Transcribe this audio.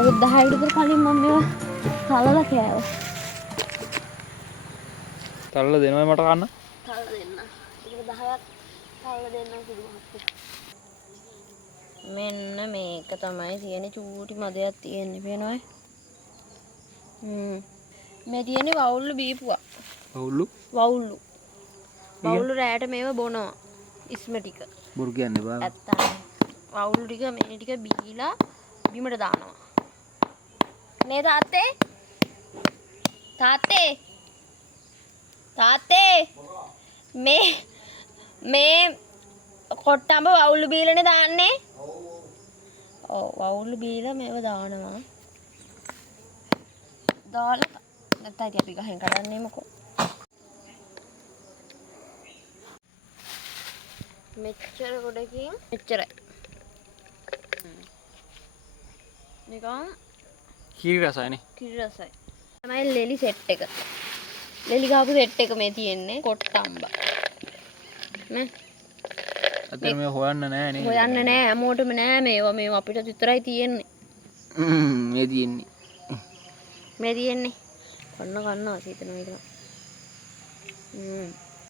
අවුරුදු 10කට විතර කලින් මම මේවා තලලා කෑවා. තලලා දෙනවා මට කන්න. තලලා දෙන්න. ඒක 10ක් තලලා දෙන්න සුදු මහත්තයා. මෙන්න මේක තමයි තියෙන්නේ චූටි මදයක් තියෙන්නේ පේනවද? මේ තියෙන්නේ වවුල්ලු බීපුවා. වවුල්ලු? වවුල්ලු. වවුල්ලු රැයට මේව බොනවා. ඉස්ම ටික. බොරු කියන්නේ බා. ඇත්තට. වවුල්ලු ටික මේ ටික බීලා බිමට දානවා. නේ තාත්තේ? තාත්තේ? තාත්තේ? මේ කොට්ටඹ වවුල්ලු බීලානේ දාන්නේ? ඔව් වවුල්ලු බීලා මේව දානවා. දාලා නැත්නම් ඉතින් අපි ගහෙන් කඩන්නේමකෝ. මෙච්චර ගොඩකින් මෙච්චරයි. නිකන් කිරි රසයිනේ. කිරි රසයි. තමයි ලෙලි සෙට් එක. ලෙලි ගහපු සෙට් එක මේ තියෙන්නේ කොට්ටම්බ. නේ? අතන මේ හොයන්න නෑ නේ. හොයන්න නෑ හැමෝටම නෑ මේවා අපිට විතරයි තියෙන්නේ. මේ තියෙන්නේ. මේ තියෙන්නේ. කන්න සීතල මේක.